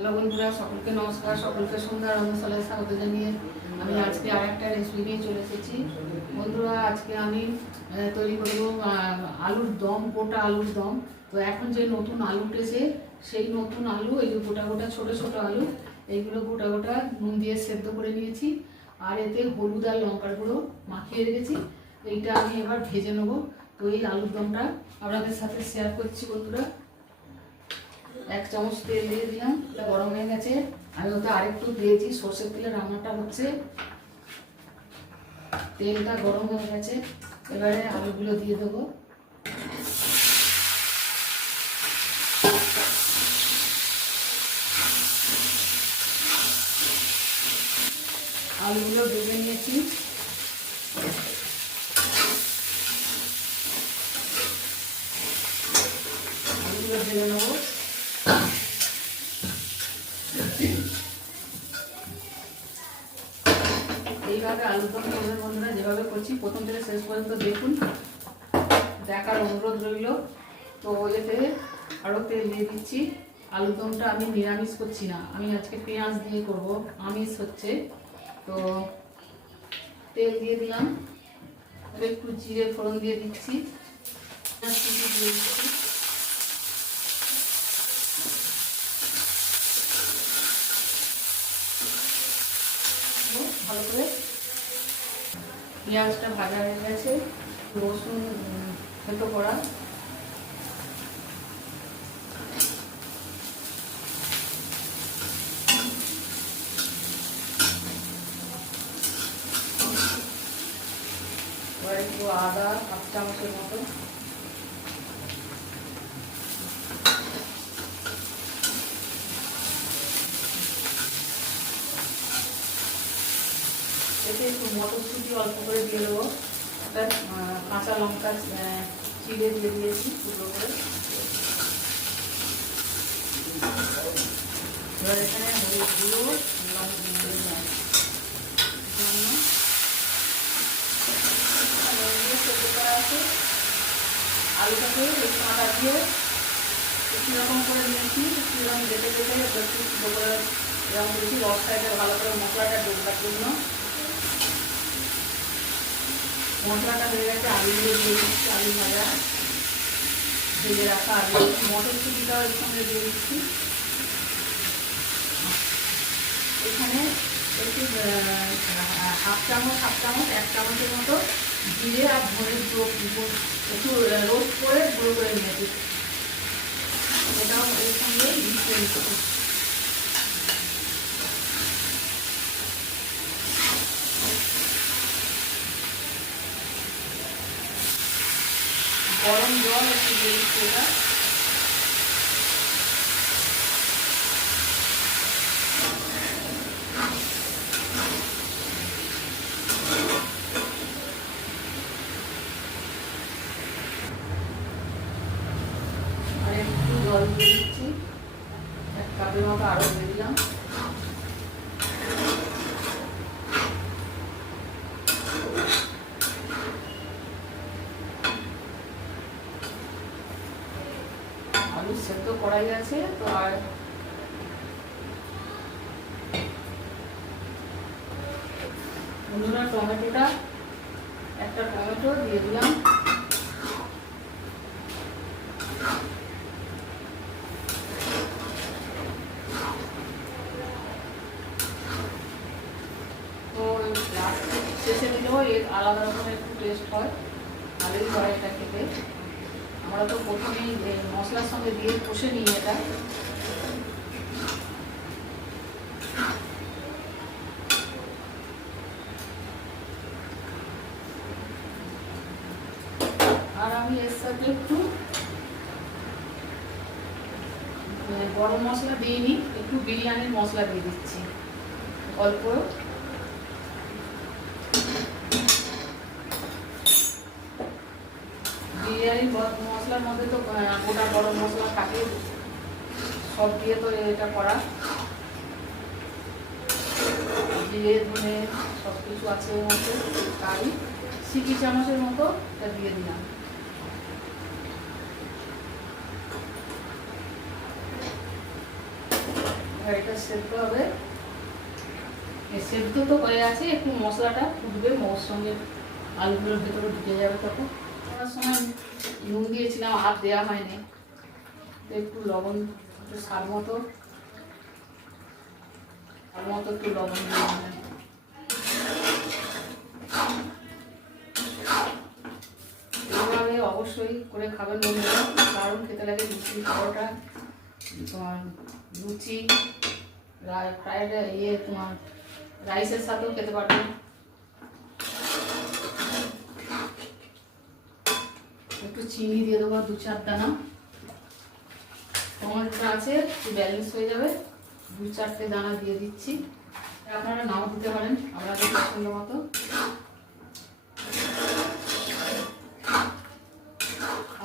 Hello বন্ধুরা, সকলকে নমস্কার। সকলকে সন্ধ্যা রন্ধনশালায় স্বাগত জানিয়ে আমি আজকে আর একটা রেসিপি নিয়ে চলে এসেছি। বন্ধুরা, আজকে আমি তৈরি করব আলুর দম, গোটা আলুর দম। তো এখন যে নতুন আলু উঠেছে, সেই নতুন আলু, এই যে গোটা গোটা ছোটো ছোটো আলু, এইগুলো গোটা গোটা নুন দিয়ে সেদ্ধ করে নিয়েছি। আর এতে হলুদ আর লঙ্কার গুঁড়ো মাখিয়ে রেখেছি। এইটা আমি এবার ভেজে নেবো। তো এই আলুর দমটা আপনাদের সাথে শেয়ার করছি বন্ধুরা। 1 চামচ তেল দিয়ে দিলাম, এটা গরম হয়ে গেছে। আমি ওতে আরেকটু দিয়েছি, সর্ষের তেলে রান্নাটা হচ্ছে। তেলটা গরম হয়ে গেছে, এবারে আলুগুলো দিয়ে দেবো। আলুগুলো ভেজে নিয়েছি। আলুগুলো ভেজে নেবো। এইভাবে আলুর দম করবেন বন্ধুরা, যেভাবে করছি প্রথম থেকে শেষ পর্যন্ত দেখুন, দেখার অনুরোধ রইল। তো এতে আরও তেল দিয়ে দিচ্ছি। আলুর দমটা আমি নিরামিষ করছি না, আমি আজকে পেঁয়াজ দিয়ে করব, আমিষ হচ্ছে। তো তেল দিয়ে দিলাম, একটু জিরে ফোড়ন দিয়ে দিচ্ছি, দিয়ে দিচ্ছি। ভালো করে পেঁয়াজটা ভাজা হয়ে গেছে, রসুন থেতো করা, এবার একটু আদা 1 চামচের মতো, এতে একটু মটরশুঁটি অল্প করে দিয়ে দেবো। একটা কাঁচা লঙ্কা চিড়ে দিয়ে দিয়েছি টুকরো করে। এবার এখানে হলুদ গুঁড়ো, সেদ্ধ করা আছে আলুটাকে এই কাঁটা দিয়ে একটু রকম করে নিয়েছি, একটু এরকম বেটে বেটে একটু ছোটো করে এরকম করেছি, রসটাকে ভালো করে মশলাটা ঢোকার জন্য। মশলাটা হয়ে গেছে, আলুগুলো দিয়ে দিচ্ছি, আলু ভাজা ভেজে রাখা আলু, মটরশুঁটিটাও এর সঙ্গে দিয়ে দিচ্ছি। এখানে একটু 1/2 চামচ 1 চামচের মতো জিরে আর ধনের একটু রোস্ট করে গুঁড়ো করে নিয়েছি, এটাও এর সঙ্গে মিশিয়ে নিচ্ছি। গরম জল একটু দিয়ে দিচ্ছি, এটা আর একটু জল দিয়ে দিচ্ছি, 1 কাপের মতো আরও দিয়ে দিলাম। আলু সেদ্ধ করাই আছে তো। আর বন্ধুরা, টমেটোটা, একটা টমেটো দিয়ে দিলাম। তো শেষে দিলেও এর আলাদা রকমের একটু টেস্ট হয়, ভালোই হয় এটা খেতে। আমরা তো প্রথমেই মশলার সঙ্গে দিয়ে কষে নিই এটা। আর আমি এর সাথে একটু গরম মশলা দিইনি, একটু বিরিয়ানির মশলা দিয়ে দিচ্ছি অল্প। বিরিয়ানির মশলার মধ্যে তো গোটা গরম মশলা থাকে, সব দিয়ে তো এটা করা, জিরে ধনে সব কিছু আছে এর মধ্যে। তাই 1 চামচের মতো এটা দিয়ে দিলাম। এবার এটা সেদ্ধ হবে। সেদ্ধ তো হয়ে আছে, একটু মশলাটা ফুটবে, মশলার সঙ্গে আলুগুলোর ভেতরে ঢুকে যাবে। তখন করার সময় নুন দিয়েছিলাম, আর দেওয়া হয়নি, তো একটু লবণ, একটু স্বাদ মতো একটু লবণ দিয়ে দিলাম। এইভাবে অবশ্যই করে খাবেন বন্ধুরা, দারুণ খেতে লাগে। লুচি, পরোটা, তোমার লুচি, ফ্রাইড তোমার রাইসের সাথেও খেতে পারবেন। একটু চিনি দিয়ে দেবো 2-4 দানা। টমেটোটা আছে, একটু ব্যালেন্স হয়ে যাবে, 2-4টে দানা দিয়ে দিচ্ছি। আপনারা নাও দিতে পারেন আপনাদের পছন্দ মতো।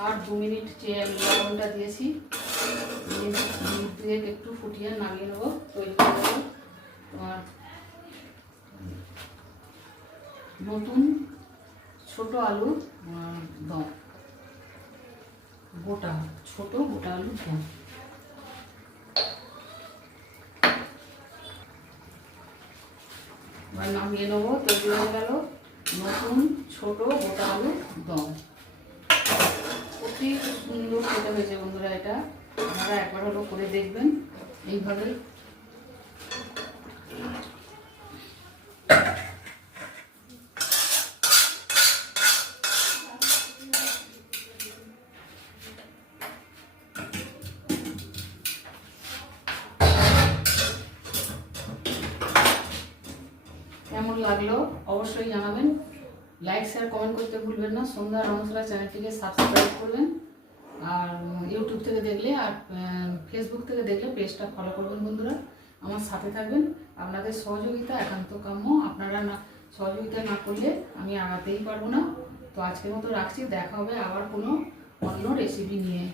আর 2 মিনিট লবণটা দিয়েছি, মিনিট দিয়ে একটু ফুটিয়ে নামিয়ে নেবো। তৈরি করে দেবো তোমার নতুন ছোট আলু দম, ছোট গোটা আলুর দম। এবার নামিয়ে নেবো। তৈরি হয়ে গেল নতুন ছোট গোটা আলুর দম। অতি সুন্দর খেতে হয়েছে বন্ধুরা। এটা আপনারা একবার হলো করে দেখবেন এইভাবে। কেমন লাগলো অবশ্যই জানাবেন। লাইক শেয়ার কমেন্ট করতে ভুলবেন না। সন্ধ্যা রন্ধনশালা চ্যানেলটিকে সাবস্ক্রাইব করবেন। আর ইউটিউব থেকে দেখলে আর ফেসবুক থেকে দেখলে পেজটা ফলো করবেন বন্ধুরা। আমার সাথে থাকবেন। আপনাদের সহযোগিতা একান্ত কাম্য। আপনারা না সহযোগিতা না করলে আমি আগাতেই পারবো না। তো আজকের মতো রাখছি। দেখা হবে আবার কোনো অন্য রেসিপি নিয়ে।